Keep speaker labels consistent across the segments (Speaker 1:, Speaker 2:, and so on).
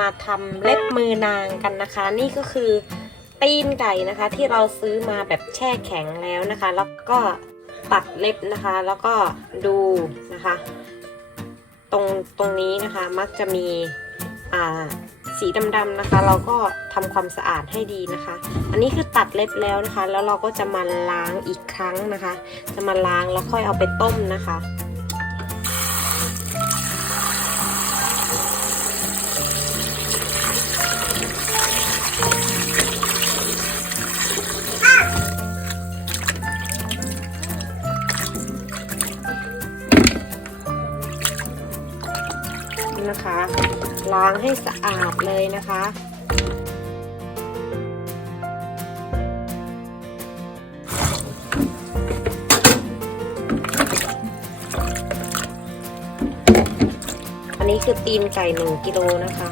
Speaker 1: มาทำเล็บมือนางกันนะคะ นี่ก็คือตีนไก่นะคะ ที่เราซื้อมาแบบแช่แข็งแล้วนะคะ แล้วก็ตัดเล็บนะคะ แล้วก็ดูนะคะ ตรงตรงนี้นะคะมักจะมีอ่าสีดำๆนะคะ เราก็ทำความสะอาดให้ดีนะคะ อันนี้คือตัดเล็บแล้วนะคะ แล้วเราก็จะมาล้างอีกครั้งนะคะ จะมาล้างแล้วค่อยเอาไปต้มนะคะ นะคะ ล้างให้สะอาดเลยนะคะอันนี้คือตีนไก่หนึ่งกิโลนะคะ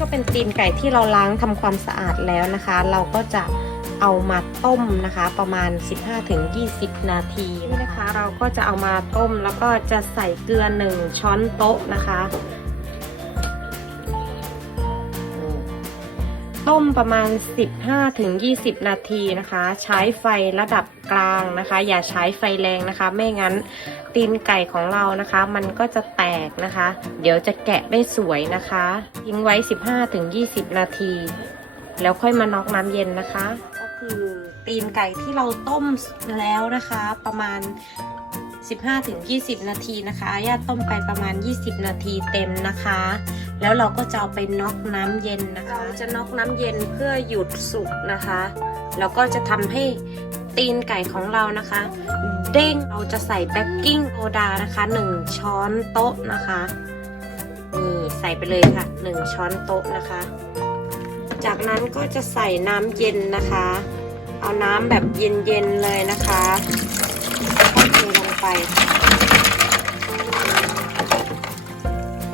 Speaker 1: ก็เป็นตีนไก่ที่เราล้างทำความสะอาดแล้วนะคะ เราก็จะเอามาต้มนะคะ ประมาณ 15-20 นาทีนี่นะคะ เราก็จะเอามาต้มแล้วก็จะใส่เกลือ 1 ช้อนโต๊ะนะคะ ต้มประมาณ 15-20 นาทีนะคะ ใช้ไฟระดับกลางนะคะ อย่าใช้ไฟแรงนะคะ ไม่งั้น ตีนไก่ของเรานะคะ มันก็จะแตกนะคะ เดี๋ยวจะแกะไม่สวยนะคะ ทิ้งไว้ 15-20 นาที แล้วค่อยมาน็อกน้ำเย็นนะคะ ก็คือตีนไก่ที่เราต้มแล้วนะคะ ประมาณ 15-20 นาทีนะคะอาญาต้มไปประมาณ 20 นาทีเต็มนะคะ แล้วเราก็จะเอาไปน็อกน้ำเย็นนะคะเราจะน็อกน้ำเย็นเพื่อหยุดสุกนะคะ แล้วก็จะทำให้ตีนไก่ของเรานะคะ เด้ง เราจะใส่แบกกิ้งโซดานะคะ1ช้อนโต๊ะนะคะนี่ใส่ไปเลยค่ะ 1 ช้อนโต๊ะนะคะ จากนั้นก็จะใส่น้ำเย็นนะคะ เอาน้ำแบบเย็นๆเลยนะคะก็เทลงไป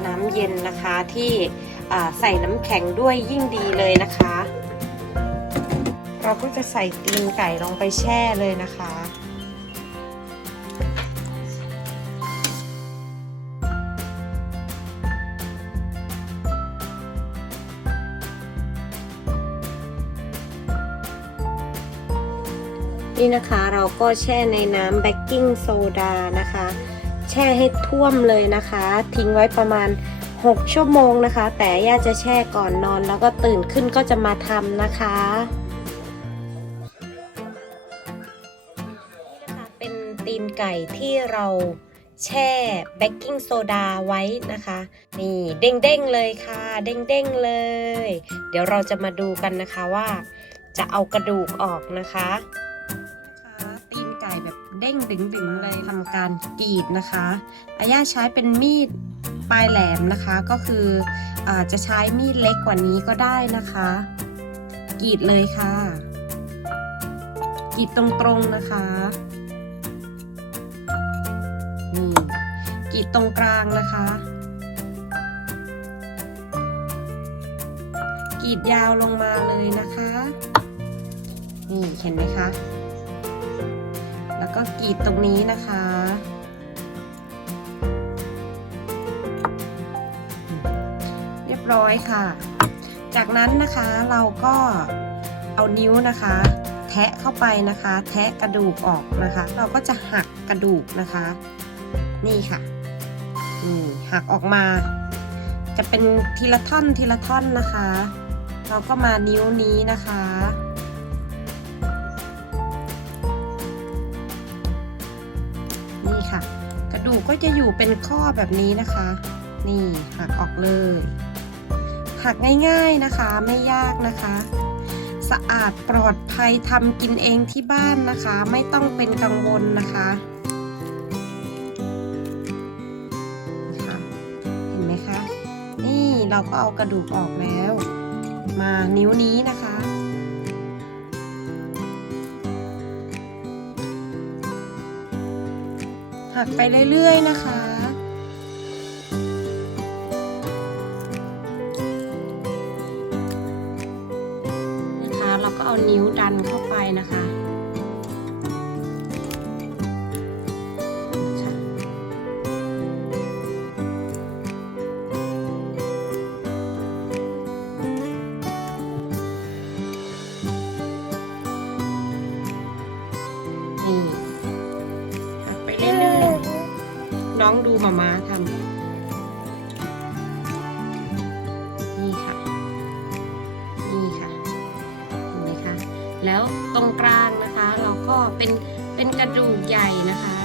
Speaker 1: น้ำเย็นนะคะที่ใส่น้ำแข็งด้วยยิ่งดีเลยนะคะ เราก็จะใส่ตีนไก่ลงไปแช่เลยนะคะ นี่นะคะเราก็แช่ในน้ำเบกกิ้งโซดานะคะ แช่ให้ท่วมเลยนะคะ ทิ้งไว้ประมาณ 6 ชั่วโมงนะคะ แต่ย่าจะแช่ก่อนนอนแล้วก็ตื่นขึ้นก็จะมาทำนะคะนี่นะคะเป็นตีนไก่ที่เราแช่เบกกิ้งโซดาไว้นะคะ นี่เด้งๆเลยค่ะ เด้งๆเลย เดี๋ยวเราจะมาดูกันนะคะว่าจะเอากระดูกออกนะคะ เด้งดึงๆเลยทำการกรีดนะคะอาย่าใช้เป็นมีดปลายแหลมนะคะ ก็คืออาจะใช้มีดเล็กกว่านี้ก็ได้นะคะ กรีดเลยค่ะ กรีดตรงๆนะคะนี่กรีดตรงกลางนะคะกรีดยาวลงมาเลยนะคะ นี่เห็นไหมคะ แล้วก็กรีดตรงนี้นะคะ เรียบร้อยค่ะ จากนั้นนะคะเราก็เอานิ้วนะคะ แทะเข้าไปนะคะ แทะกระดูกออกนะคะ เราก็จะหักกระดูกนะคะ นี่ค่ะนี่หักออกมา จะเป็นทีละท่อนทีละท่อนนะคะ เราก็มานิ้วนี้นะคะ ดูกก็จะอยู่เป็นข้อแบบนี้นะคะ นี่หักออกเลย หักง่ายๆนะคะไม่ยากนะคะ สะอาดปลอดภัยทำกินเองที่บ้านนะคะ ไม่ต้องเป็นกังวลนะคะนะคะเห็นไหมคะนี่เราก็เอากระดูกออกแล้ว มานิ้วนี้นะคะ หักไปเรื่อยๆนะคะนะคะ เราก็เอานิ้วดันเข้าไปนะคะ น้องดูมามาทำนี่ค่ะ นี่ค่ะเห็นไหมคะ แล้วตรงกลางนะคะ เราก็เป็นเป็นกระดูกใหญ่นะคะ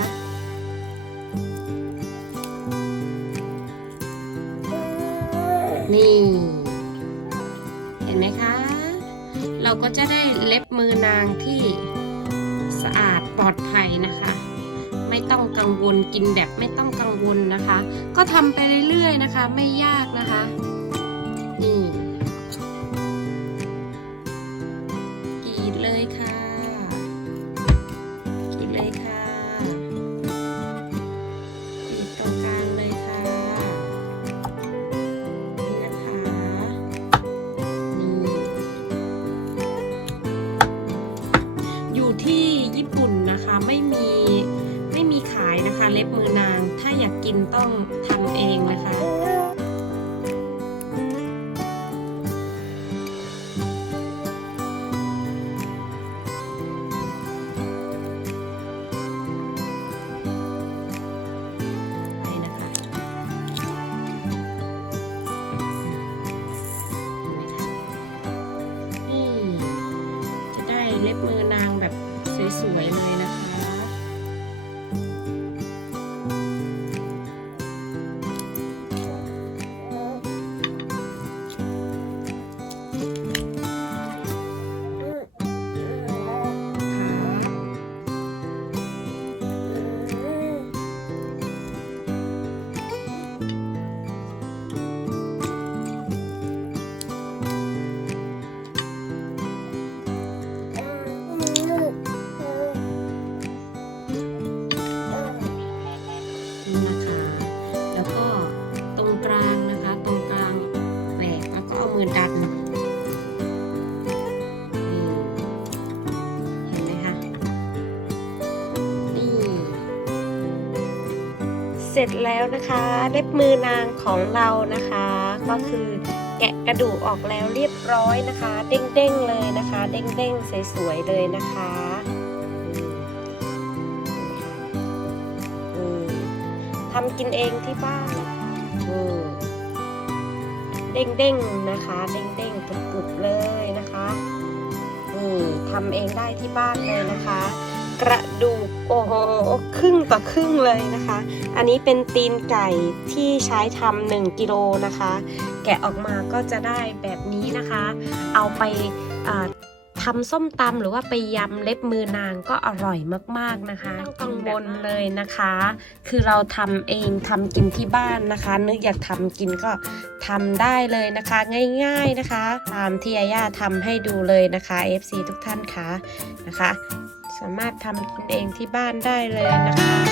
Speaker 1: นี่ เห็นไหมคะ เราก็จะได้เล็บมือนางที่สะอาดปลอดภัยนะคะ ไม่ต้องกังวลกินแบบไม่ต้อง วลนะคะ ก็ทำไปเรื่อยๆนะคะ ไม่ยากนะคะนี่ เล็บมือนางแบบสวยๆเลย เสร็จแล้วนะคะ เล็บมือนางของเรานะคะ ก็คือแกะกระดูกออกแล้วเรียบร้อยนะคะ เด้งๆเลยนะคะ เด้งๆสวยๆเลยนะคะทำกินเองที่บ้านเด้งๆนะคะ เด้งๆกรุบๆเลยนะคะนี่ทำเองได้ที่บ้านเลยนะคะ กระดูกโอ้โหครึ่งต่อครึ่งเลยนะคะ อันนี้เป็นตีนไก่ที่ใช้ทำหนึ่งกิโลนะคะ แกะออกมาก็จะได้แบบนี้นะคะ เอาไปอ่าทำส้มตำหรือว่าไปยำเล็บมือนางก็อร่อยมากๆนะคะต้องกังวลเลยนะคะ คือเราทำเองทำกินที่บ้านนะคะ นึกอยากทำกินก็ทำได้เลยนะคะ ง่าย ๆนะคะ ตามที่อาย่าทำให้ดูเลยนะคะ FC ทุกท่านคะนะคะ สามารถทำกินเองที่บ้านได้เลยนะคะ